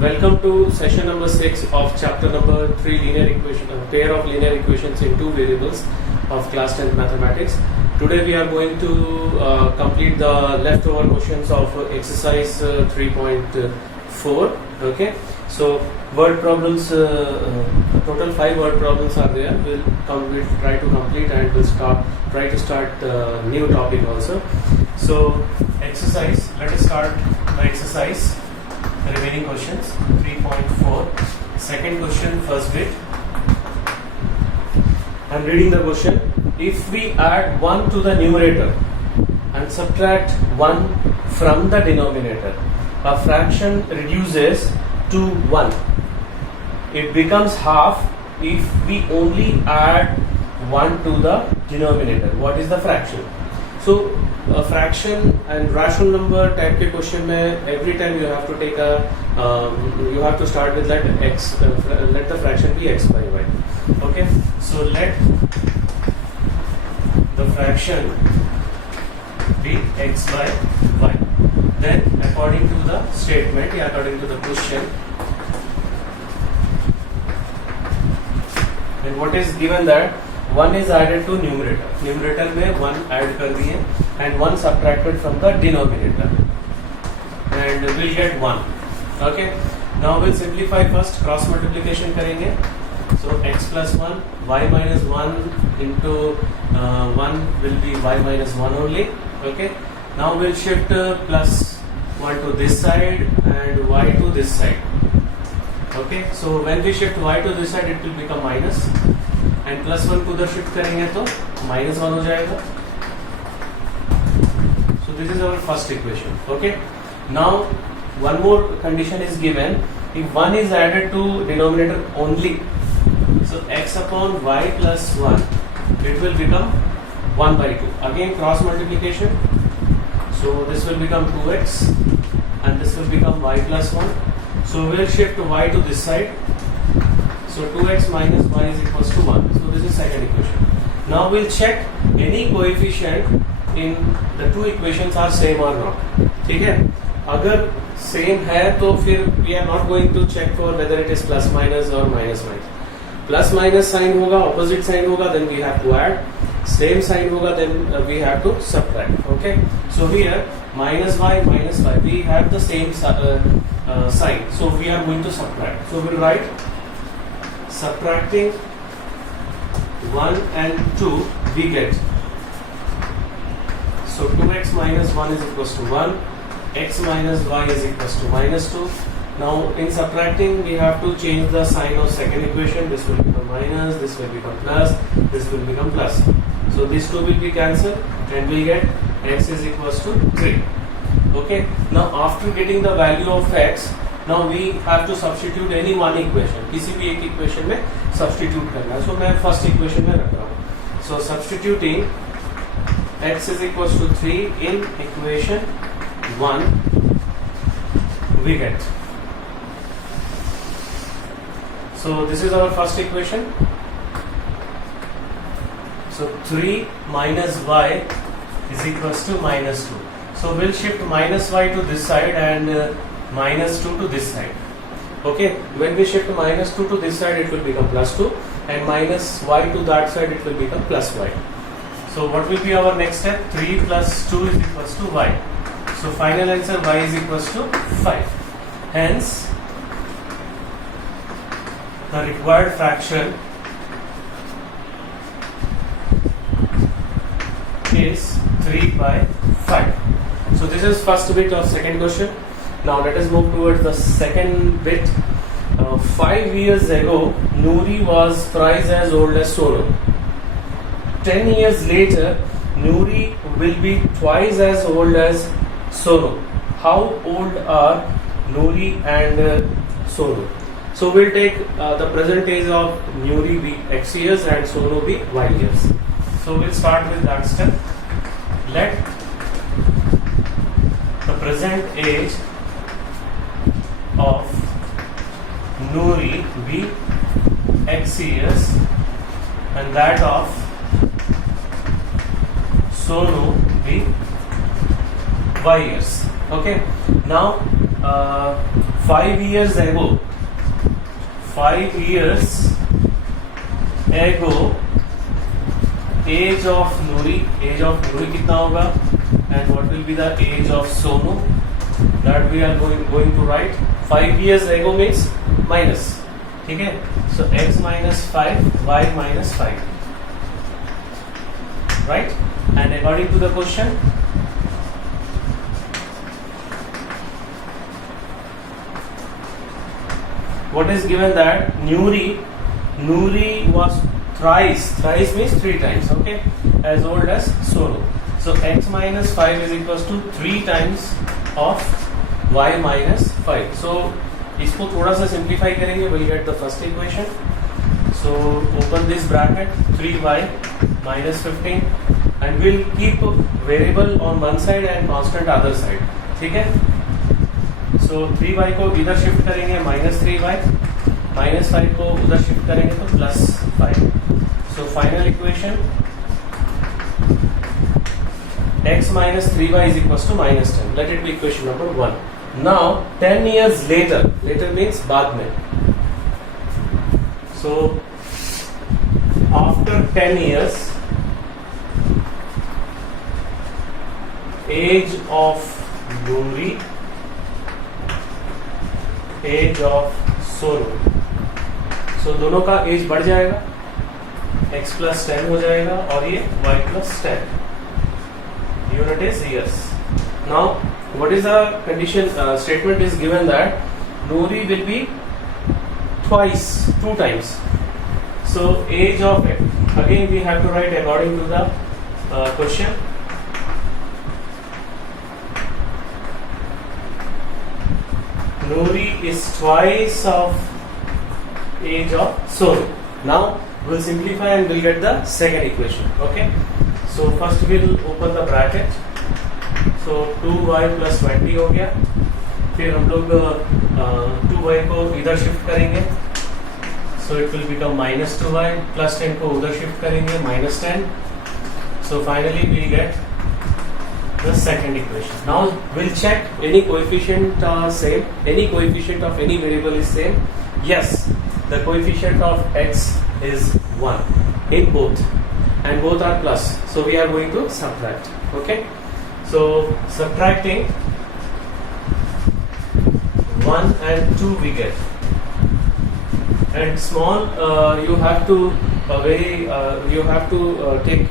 Welcome to session number 6 of chapter number 3 linear equation, pair of linear equations in two variables of class 10th mathematics. Today we are going to complete the leftover questions of exercise 3.4. Okay, so word problems, total 5 word problems are there. We'll try to complete and we'll try to start the new topic also. So exercise, let us start the exercise. The remaining questions 3.4. Second question, first bit. I'm reading the question. If we add 1 to the numerator and subtract 1 from the denominator, a fraction reduces to 1. It becomes half if we only add 1 to the denominator. What is the fraction? So fraction and rational number type के question में every time you have to take you have to start with let the fraction be x by y. Okay, so let the fraction be x by y. Then according to the statement, according to the question, and what is given that 1 is added to numerator में 1 add कर दिए and 1 subtracted from the denominator and we'll get 1. Okay, now we'll simplify first, cross multiplication करेंगे. So x plus 1, y minus 1 into 1 will be y minus 1 only. Okay, now we'll shift plus 1 to this side and y to this side. Okay, so when we shift y to this side it will become minus and plus 1 को उधर shift करेंगे तो minus 1 हो जाएगा. So this is our first equation. Okay, now one more condition is given. If 1 is added to denominator only, so x upon y plus 1, it will become 1 by 2. Again cross multiplication. So this will become 2x and this will become y plus 1. So we'll shift y to this side. So 2x minus y is equals to 1. So this is second equation. Now we'll check any coefficient in the two equations are same or not. ठीक है? अगर same है तो फिर we are not going to check for whether it is plus minus or minus minus. Plus minus sign होगा, opposite sign होगा, then we have to add. Same sign होगा, then we have to subtract. Okay? So here minus y, we have the same sign. So we are going to subtract. So we'll write subtracting 1 and 2 we get. So 2x minus 1 is equals to 1, x minus y is equals to minus 2. Now in subtracting we have to change the sign of second equation. This will become minus, this will become plus, this will become plus. So these two will be cancelled and we get x is equals to 3. Okay, now after getting the value of x, now we have to substitute any one equation. किसी भी एक equation में substitute करना है. So मैं first equation में रख रहा हूँ. So substituting x is equals to 3 in equation 1 we get. So this is our first equation. So 3 minus y is equals to minus 2. So we'll shift minus y to this side and minus 2 to this side. Okay, when we shift minus 2 to this side it will become plus 2 and minus y to that side it will become plus y. So what will be our next step? 3 plus 2 is equals to y. So final answer y is equals to 5. Hence the required fraction is 3 by 5. So this is first bit of second question. Now let us move towards the second bit. 5 years ago, Noori was thrice as old as Sonu. 10 years later, Noori will be twice as old as Sonu. How old are Noori and Sonu? So we'll take the present age of Noori be x years and Sonu be y years. So we'll start with that step. Let the present age of Noori be x years and that of Sonu be y years. Okay, now 5 years ago, 5 years ago, age of Nuri कितना होगा, and what will be the age of Sonu, that we are going to write. 5 years ago means minus, ठीक है. So x minus 5, y minus 5, right? And according to the question, what is given, that Nuri was thrice means 3 times, okay, as old as Sonu. So x minus 5 is equals to 3 times of y minus 5. So इसको थोड़ा सा simplify करेंगे, we'll get the first equation. So open this bracket, 3y minus 15, and we'll keep variable on one side and constant other side, ठीक है. So 3y को इधर shift करेंगे minus 3y, minus 5 को उधर शिफ्ट करेंगे तो plus 5. So final equation, x minus 3y is equals to minus 10. Let it be equation number 1. Now 10 years later means बाद में. So after 10 years, age of Nuri, age of Sonu. So दोनों का as बढ़ जाएगा, x plus 10 हो जाएगा और ये y plus 10. Unit is years. Now what is the condition? Statement is given that Nuri will be twice, 2 times. So age of it, again we have to write according to the question. Nuri is twice of age of Sonu. Now we'll simplify and we'll get the second equation. Okay. So first we'll open the bracket. So 2y plus 20 हो गया. फिर हम लोग 2y को इधर shift करेंगे. So it will become minus 2y, plus 10 को उधर शिफ्ट करेंगे minus 10. So finally we get the second equation. Now we'll check any coefficient are same, any coefficient of any variable is same. Yes, the coefficient of x is 1 in both, and both are plus, so we are going to subtract. Okay, so subtracting 1 and 2 we get, and small you have to take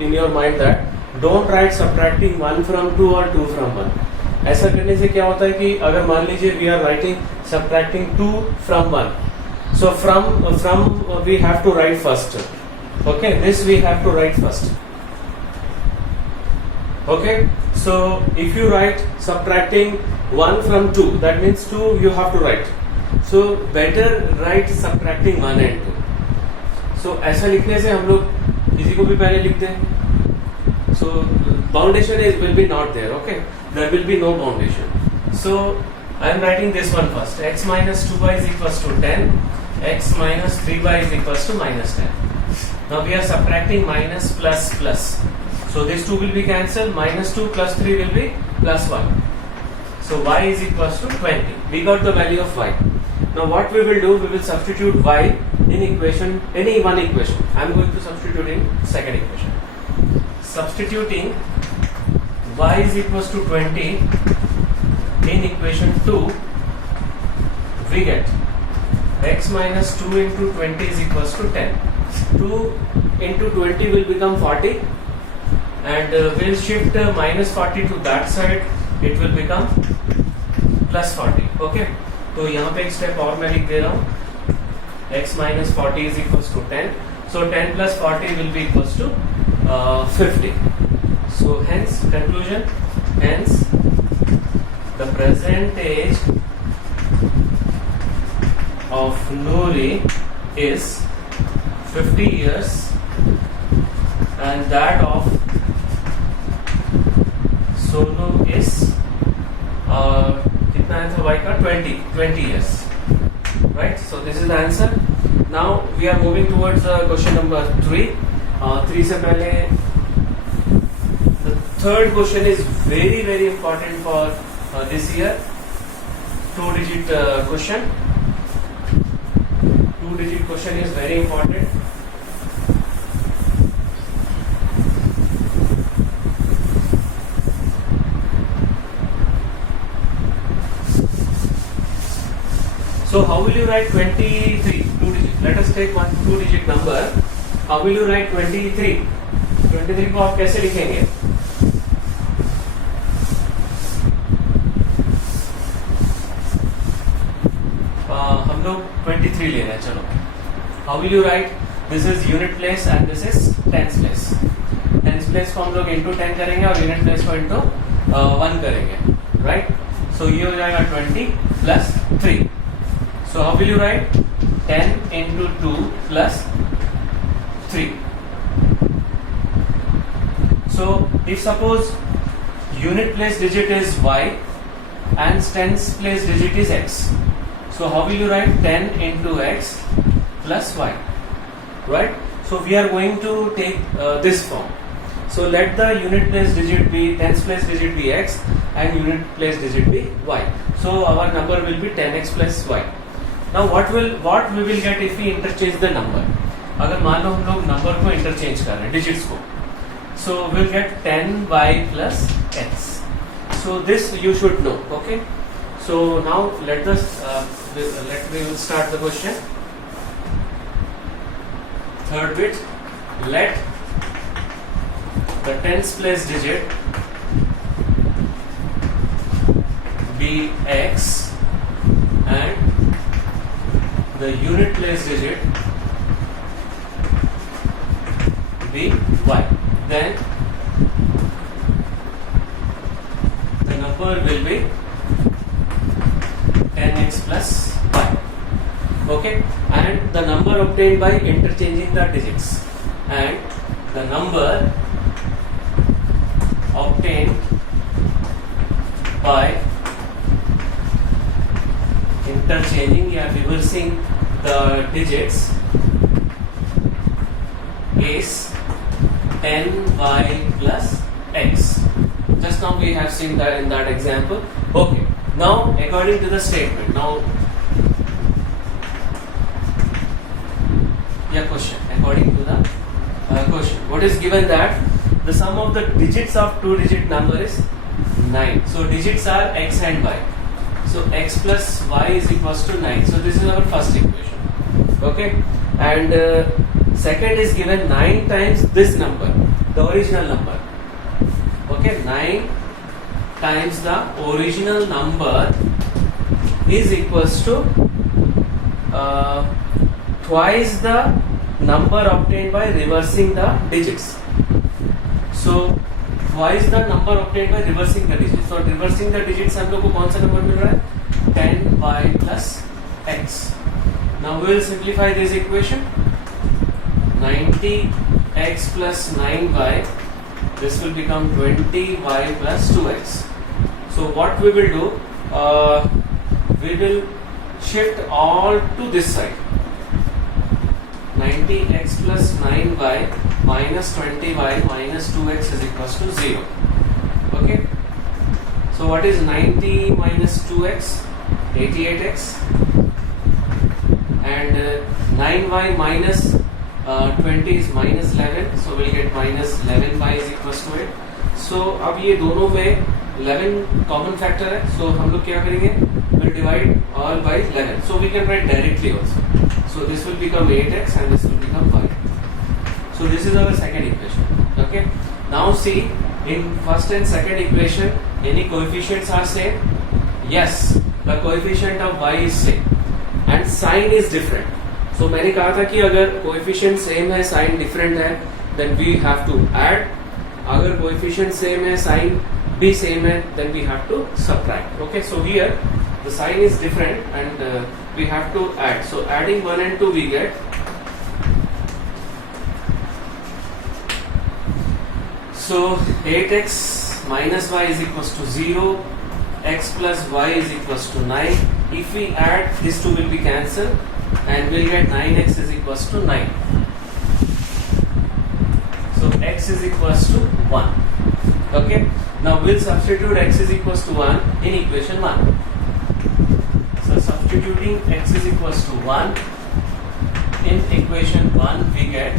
in your mind that don't write subtracting 1 from 2 or 2 from 1. ऐसा करने से क्या होता है कि अगर मान लीजिए we are writing subtracting 2 from 1, so from we have to write first. Okay, this we have to write first. Okay, so if you write subtracting 1 from 2, that means 2 you have to write. So better write subtracting 1 and 2. So ऐसा लिखने से हम लोग इसी को भी पहले लिखते हैं. So foundation will be not there. Okay, there will be no foundation. So I am writing this one first. X minus 2y is equals to 10. X minus 3y is equals to minus 10. Now we are subtracting minus plus plus. So these two will be cancelled. Minus 2 plus 3 will be plus 1. So y is equals to 20. We got the value of y. Now what we will do, we will substitute y in equation, any one equation. I am going to substitute in second equation. Substituting y is equals to 20 in equation 2, we get x minus 2 into 20 is equals to 10. 2 into 20 will become 40, and we'll shift minus 40 to that side, it will become plus 40. Okay, तो यहाँ पे एक step और मैं लिख दे रहा हूँ. x minus 40 is equals to 10. So 10 plus 40 will be equals to 50. So hence conclusion, hence the present age of Nuri is 50 years, and that of Sonu is कितना है था y का 20 years, right? So this is the answer. Now we are moving towards question number 3. 3 से पहले the third question is very very important for this year. 2-digit question. 2-digit question is very important. So how will you write 23? 2-digit. Let us take one 2-digit number. How will you write 23? 23 को आप कैसे लिखेंगे? हम लोग 23 ले रहे हैं. चलो. How will you write? This is unit place and this is tens place. Tens place को हम लोग into 10 करेंगे और unit place को into 1 करेंगे. Right? So ये हो जाएगा 20 plus 3. So how will you write? 10 into 2 plus 3. So if suppose unit place digit is y and tens place digit is x. So how will you write 10 into x plus y? Right? So we are going to take this form. So let the unit place digit be tens place digit be x and unit place digit be y. So our number will be 10x plus y. Now what we will get if we interchange the number? अगर मान लो हम लोग number को interchange कर रहे हैं digits को, so we'll get 10y plus x. So this you should know. Okay. So now let me start the question. Third bit. Let the tens place digit be x and the unit place digit be y. Then the number will be 10x plus y. Okay, and the number obtained by interchanging the digits, and the number obtained by interchanging या reversing the digits is 10y plus x. Just now we have seen that in that example. Okay. Now according to the statement. Now question. According to the question, what is given that the sum of the digits of 2-digit number is 9. So digits are x and y. So x plus y is equals to 9. So this is our first equation. Okay. And second is given 9 times this number, the original number. Okay. 9 times the original number is equals to twice the number obtained by reversing the digits. So twice the number obtained by reversing the digits. So reversing the digits हम लोग को कौन सा number मिल रहा है? 10y plus x. Now we will simplify this equation. 90x plus 9y. This will become 20y plus 2x. So what we will do? We will shift all to this side. 90x plus 9y minus 20y minus 2x is equals to 0. Okay. So what is 90 minus 2x? 88x. And 9y minus 20 is minus 11. So we'll get minus 11y is equals to 8. So अब ये दोनों में 11 common factor है. So हम लोग क्या करेंगे? We'll divide all by 11. So we can write directly also. So this will become 8x and this will become y. So this is our second equation. Okay. Now see, in first and second equation, any coefficients are same? Yes, the coefficient of y is same and sign is different. So मैंने कहा था कि अगर coefficient same है, sign different है, then we have to add. अगर coefficient same है, sign भी same है, then we have to subtract. Okay. So here the sign is different and we have to add. So adding 1 and 2 we get. So 8x minus y is equals to 0, x plus y is equals to 9. If we add, these two will be cancelled and we'll get 9x is equals to 9. So x is equals to 1. Okay. Now we'll substitute x is equals to 1 in equation 1. substituting x is equals to 1 in equation 1, we get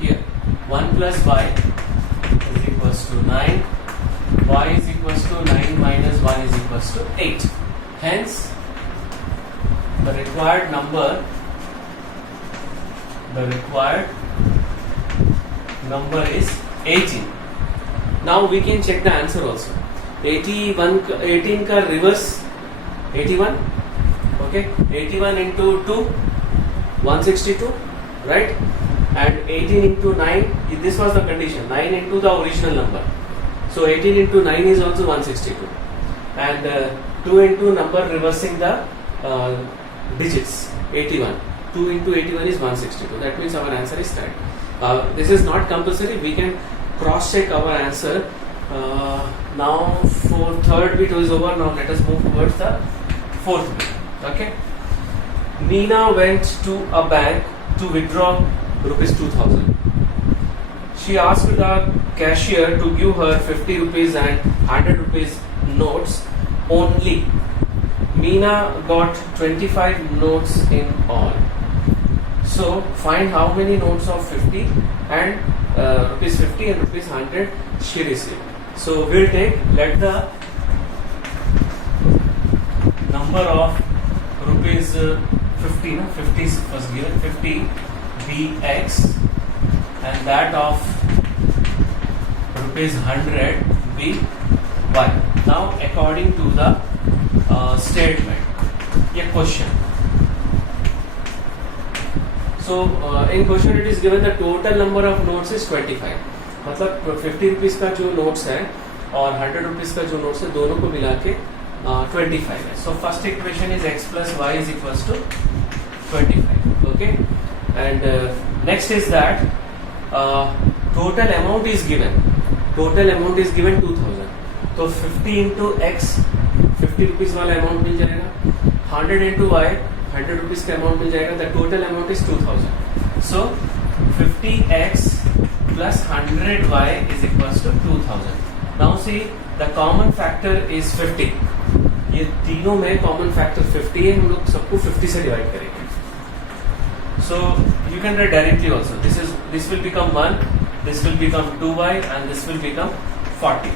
here 1 plus y is equals to 9, y is equals to 9 minus 1 is equals to 8. Hence, the required number is 18. Now we can check the answer also. 18 का reverse 81, okay, 81 into 2 162, right, and 18 into 9, this was the condition, 9 into the original number, so 18 into 9 is also 162, and 2 into number reversing the digits, 81, 2 into 81 is 162, that means our answer is correct. This is not compulsory, we can cross check our answer. Now for third bit is over, now let us move towards the fourth bit. Okay, Meena went to a bank to withdraw rupees 2000. She asked the cashier to give her 50 rupees and 100 rupees notes only. Meena got 25 notes in all. So find how many notes of 50 and rupees 50 and rupees 100 she received. So we'll take, let the number of rupees 50, no, 50 was given, 50 be x, and that of rupees 100 be y. Now according to the statement, a question. So in question it is given the total number of notes is 25. मतलब 50 rupees का जो notes है और 100 rupees का जो notes है दोनों को मिला के 25 है. So first equation is x plus y is equals to 25. Okay, and next is that total amount is given. Total amount is given 2000. तो 50 into x 50 रुपीज़ वाला अमाउंट मिल जाएगा. 100 into y 100 रुपीज़ का अमाउंट मिल जाएगा. The total amount is 2000. So 50x plus 100y is equals to 2000. Now see the common factor is 50. ये तीनों में common factor 50 है, हम लोग सबको 50 से divide करेंगे. So you can write directly also. This will become 1, this will become 2y, and this will become 40.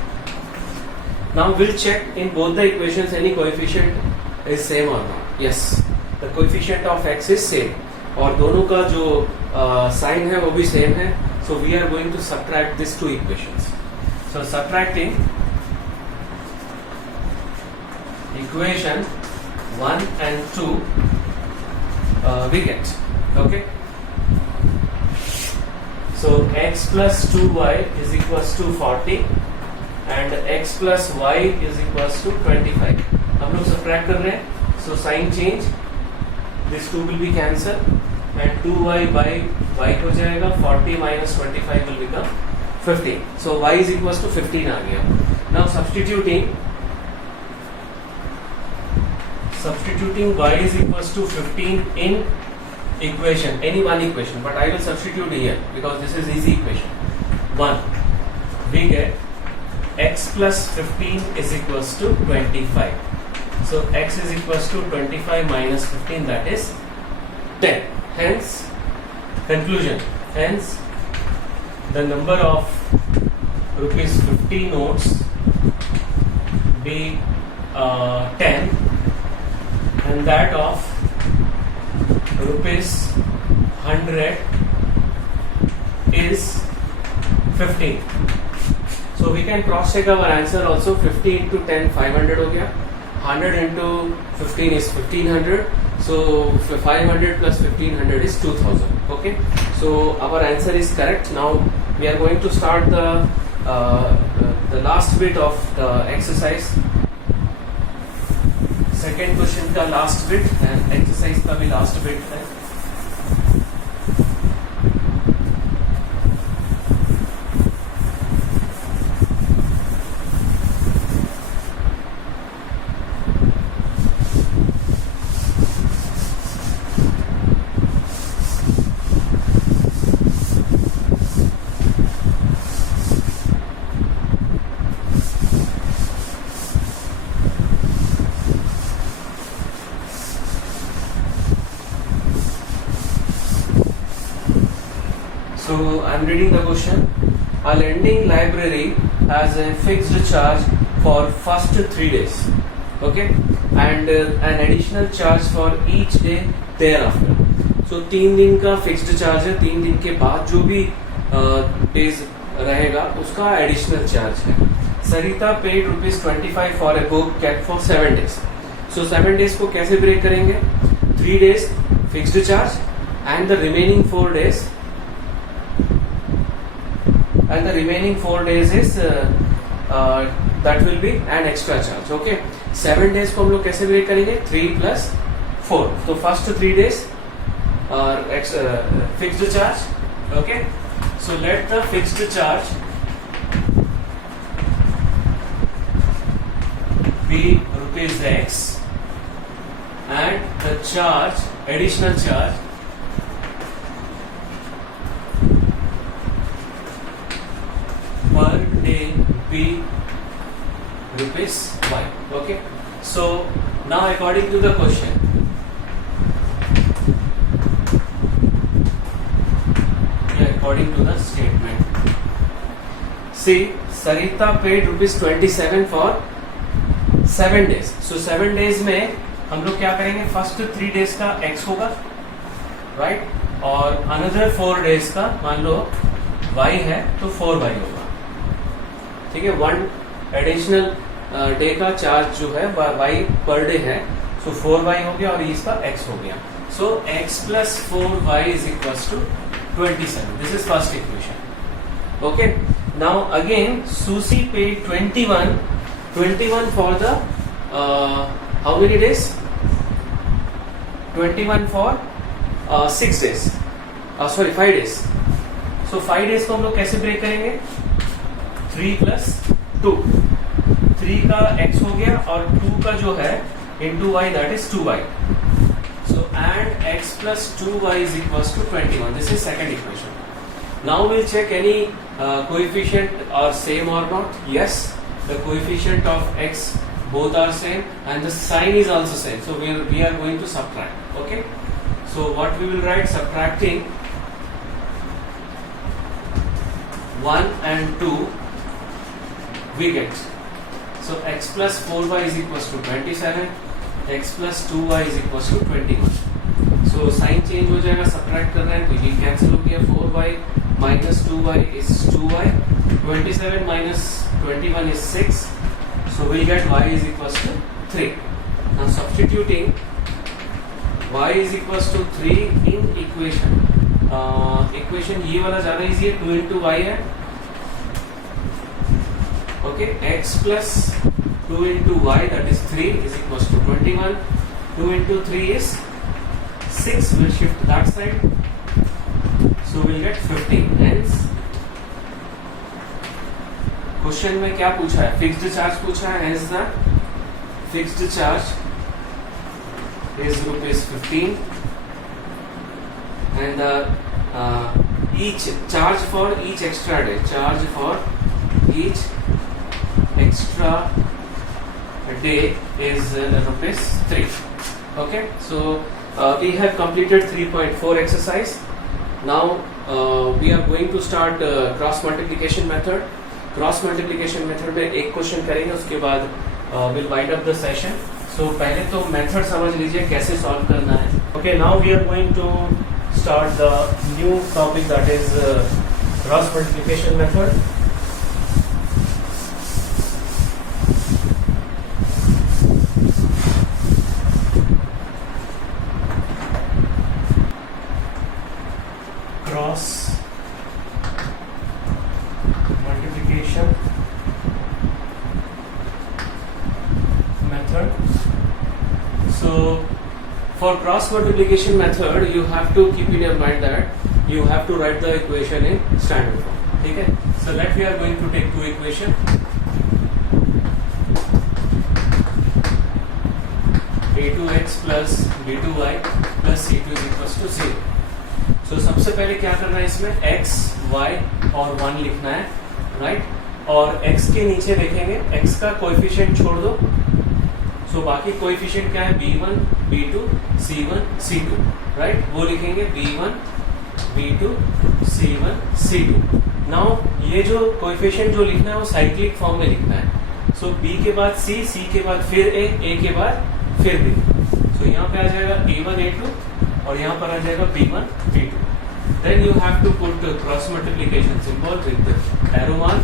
Now we'll check in both the equations any coefficient is same or not. Yes, the coefficient of x is same. और दोनों का जो sign है वो भी same है. So we are going to subtract these two equations. So subtracting equation 1 and 2 we get, okay. So x plus 2y is equals to 40 and x plus y is equals to 25. हम लोग subtract कर रहे हैं. So sign change, this 2 will be cancelled and 2y by y हो जाएगा. 40 minus 25 will become 15. So y is equals to 15 आ गया. Now substituting y is equals to 15 in equation, any one equation, but I will substitute here because this is easy equation. 1, we get x plus 15 is equals to 25. So x is equals to 25 minus 15, that is 10. Hence, conclusion, hence the number of rupees 50 notes be 10 and that of rupees 100 is 15. So we can cross check our answer also. 50 into 10 500 हो गया. 100 into 15 is 1500. So 500 plus 1500 is 2000. Okay. So our answer is correct. Now we are going to start the last bit of the exercise. Second question का last bit and exercise का भी last bit है. So I'm reading the question. A lending library has a fixed charge for first 3 days, okay, and an additional charge for each day thereafter. So 3 दिन का fixed charge है, 3 दिन के बाद जो भी डेज रहेगा उसका एडिशनल चार्ज है. Sarita paid ₹25 for a book kept for 7 days. So 7 days को कैसे ब्रेक करेंगे? 3 days fixed charge and the remaining 4 days is that will be an extra charge. Okay, 7 days को हम लोग कैसे ब्रेक करेंगे? 3 plus 4. तो first 3 days fixed charge. Okay, so let the fixed charge be ₹X and the charge, additional charge, per day be ₹Y. Okay, so now according to the question, according to the statement, see, Sarita paid ₹27 for 7 days. So 7 days में हम लोग क्या करेंगे? First 3 days का X होगा, right, और another 4 days का मान लो Y है तो 4Y होगा. ठीक है, 1 एडिशनल डे का चार्ज जो है Y पर डे है, सो 4Y हो गया और इसका X हो गया. सो X plus 4Y is equals to 27. This is first equation. Okay, now again Susie paid 21 for the how many days? 21 for 6 days. Sorry, 5 days. So 5 days को हम लोग कैसे ब्रेक करेंगे? 3 plus 2. 3 का X हो गया और 2 का जो है into Y, that is 2Y. So and X plus 2Y is equals to 21. This is second equation. Now we'll check any coefficient are same or not. Yes, the coefficient of X both are same and the sign is also same. So we are going to subtract. Okay. So what we will write? Subtracting 1 and 2. We get, so X plus 4Y is equals to 27, X plus 2Y is equals to 21. So sign change हो जाएगा, subtract कर रहे हैं तो ये cancel हो गया. 4Y minus 2Y is 2Y, 27 minus 21 is 6, so we'll get Y is equals to 3. Now substituting Y is equals to 3 in equation. Equation ये वाला ज़्यादा easy है, 2 into Y है. Okay, X plus 2 into Y, that is 3, is equals to 21. 2 into 3 is 6. We'll shift that side, so we'll get 15. Hence question में क्या पूछा है? Fixed charge पूछा है. Hence the fixed charge is ₹15 and each charge for each extra day, charge for each extra day is ₹3. Okay, so we have completed 3.4 exercise. Now we are going to start cross multiplication method. Cross multiplication method में एक question करेंगे, उसके बाद we'll wind up the session. So पहले तो method समझ लीजिए कैसे सॉल्व करना है. Okay, now we are going to start the new topic, that is cross multiplication method. Cross multiplication method. So for cross multiplication method you have to keep in your mind that you have to write the equation in standard form. ठीक है, so let we are going to take two equation. a2x plus b2y plus c2 is equals to 0. So सबसे पहले क्या करना है? इसमें x, y और 1 लिखना है, राइट, और x के नीचे देखेंगे x का कोएफिशिएंट छोड़ दो. सो बाकी कोएफिशिएंट क्या है? b1, b2, c1, c2, right, वो लिखेंगे b1, B2 C1 C2. Now ये जो कोएफिशिएंट जो लिखना है वो साइक्लिक फॉर्म में लिखना है. सो B के बाद C, C के बाद फिर A के बाद फिर B. सो यहाँ पे आ जाएगा A1 A2 और यहाँ पर आ जाएगा B1 B2. Then you have to put cross multiplication symbol with the arrow mark.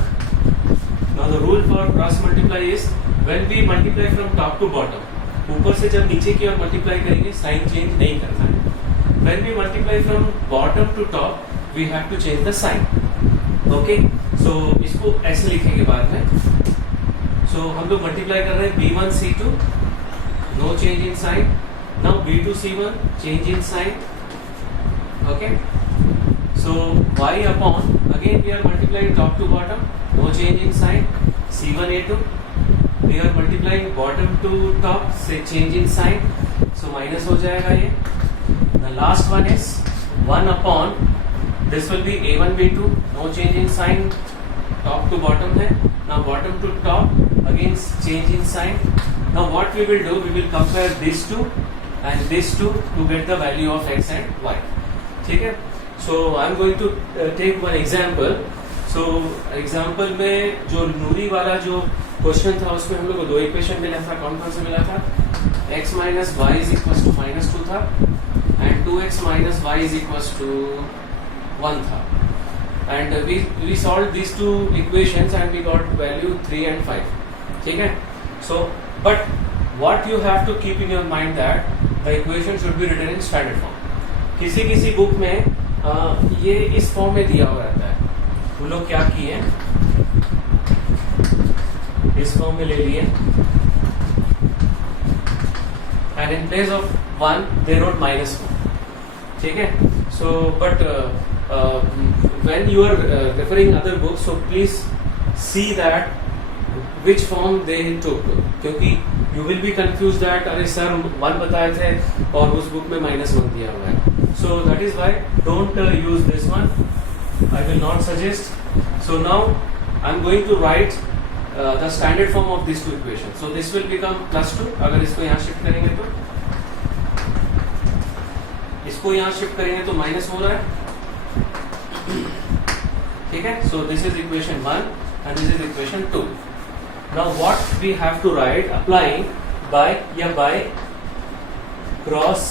Now the rule for cross multiply is when we multiply from top to bottom. ऊपर से जब नीचे की ओर मल्टीप्लाई करेंगे साइन चेंज नहीं करना है. When we multiply from bottom to top, we have to change the sign. Okay? So इसको ऐसे लिखेंगे बाद में. So हम लोग मल्टीप्लाई कर रहे हैं B1 C2, no change in sign. Now B2 C1, change in sign. Okay? So y upon, again we are multiplying top to bottom, no change in sign. C1 A2, we are multiplying bottom to top, say change in sign. So minus हो जाएगा ये. The last one is 1 upon, this will be A1 B2, no change in sign, top to bottom है. Now bottom to top, again change in sign. Now what we will do, we will compare these two and these two to get the value of x and y. ठीक है? So I am going to take one example. So example में जो नूरी वाला जो question था उसमें हम लोग को दो इक्वेशन मिला था. कौन कौन से मिला था? x minus y is equals to -2 था and 2x minus y is equals to 1 था. And we solved these two equations and we got value 3 and 5. ठीक है? So but what you have to keep in your mind that the equation should be written in standard form. किसी book में ये इस form में दिया हुआ रहता है. वो लोग क्या किए, इस फॉर्म में ले लिए and in place of 1 they wrote -1. ठीक है? So but when you are referring other books so please see that which form they took, क्योंकि you will be confuse that अरे सर 1 बताए थे और उस बुक में -1 दिया हुआ है. So that is why don't use this one. I will not suggest. So now I am going to write the standard form of these two equations. So this will become +2. अगर इसको यहाँ shift करेंगे तो इसको यहाँ shift करेंगे तो minus हो रहा है. ठीक है? So this is equation 1 and this is equation 2. Now what we have to write, applying by cross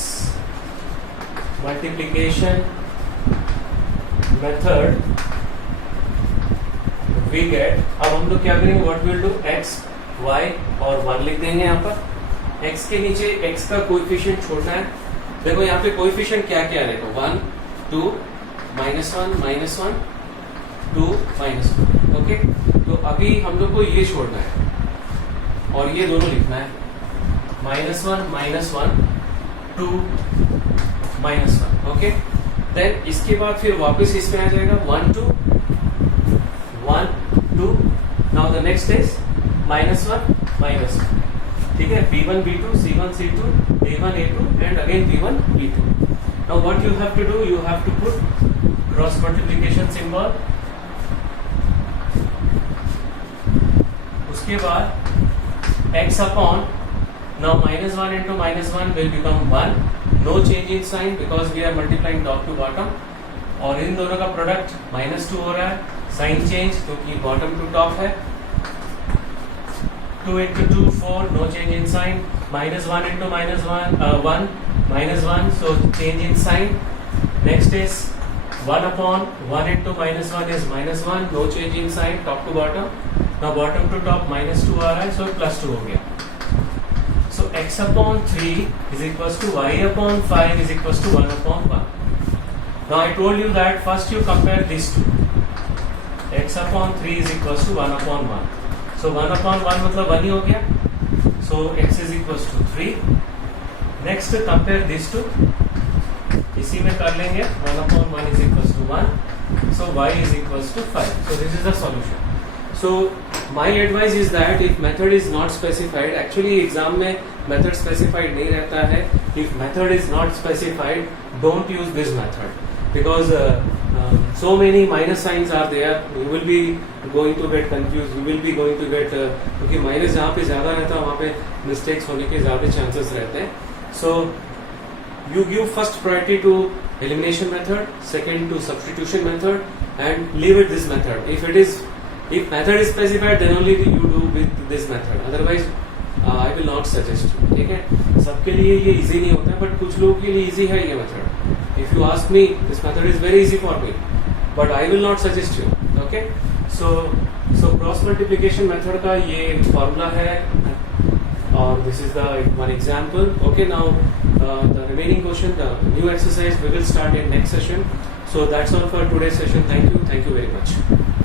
multiplication method we get. अब हम लोग क्या करेंगे, what we'll do, x y और 1 लिख देंगे. यहाँ पर x के नीचे x का कोएफिशिएंट छोड़ना है. देखो यहाँ पे कोएफिशिएंट क्या क्या है, देखो 1 2 -1 -1 2 -1. ओके, तो अभी हम लोग को ये छोड़ना है और ये दोनों लिखना है. -1 2 -1. ओके, देन इसके बाद फिर वापस इसमें आ जाएगा 1 2 1 2. Now the next is -1 -1. ठीक है? B1 B2 C1 C2 A1 A2 and again B1 B2. Now what you have to do, you have to put cross multiplication symbol. उसके बाद x upon, now -1 into -1 will become 1. No change in sign because we are multiplying top to bottom. और इन दोनों का product -2 हो रहा है. Sign change क्योंकि bottom to top है. 2 into 2 4, no change in sign. -1 into -1 1 so change in sign. Next is 1 upon 1 into -1 is -1, no change in sign top to bottom. Now bottom to top -2 आ रहा है, so +2 हो गया. So x upon 3 is equals to y upon 5 is equals to 1 upon 1. Now I told you that first you compare these two. X upon 3 is equals to 1 upon 1. So 1 upon 1 मतलब 1 ही हो गया. So x is equals to 3. Next compare these two. इसी में कर लेंगे. 1 upon 1 is equals to 1. So y is equals to 5. So this is the solution. So my advice is that if method is not specified, actually exam में method specified नहीं रहता है. If method is not specified, don't use this method because so many minus signs are there. You will be going to get confused. You will be going to get क्योंकि minus जहाँ पे ज़्यादा रहता है वहाँ पे mistakes होने के ज़्यादा chances रहते हैं. So you give first priority to elimination method, second to substitution method, and leave it this method. If method is specified, then only you do with this method. Otherwise, I will not suggest you. ठीक है, सबके लिए ये easy नहीं होता है, but कुछ लोगों के लिए easy है ये method. If you ask me, this method is very easy for me, but I will not suggest you. Okay, so cross multiplication method का ये formula है, और this is the one example. Okay, now the remaining question, the new exercise, we will start in next session. So that's all for today's session. Thank you very much.